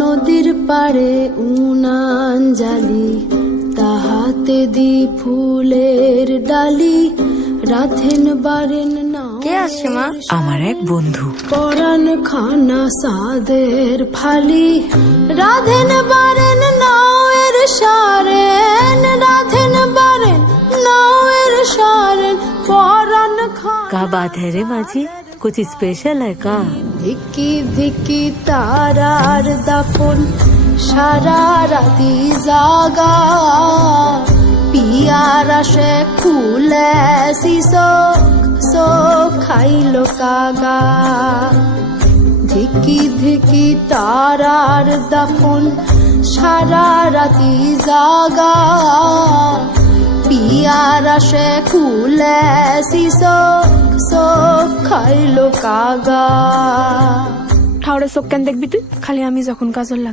নদীর পাড়ে উনান জালি, তাহাতে দি ফুলের ডালি, রাধেন বারেন না কে আসছে মা? আমার এক বন্ধু। পরান খানা সাদের ফালি, রাধেন বারেন নাওয়ের সারেন, রাধেন বারেন नावेर शारन परान का बात है रे माझी, कुछ स्पेशल है का? धिकी धिकी तारार दाफन सारा राती जागा, पियारा से खुले सोख खाइलो कागा। धिकी धिकी तारार दाफन सारा राती जागा, पियारा से खुले सोख खाइलो कागा। ঠাউরে চোখ কেন দেখবি তুই? খালি আমি যখন কাজল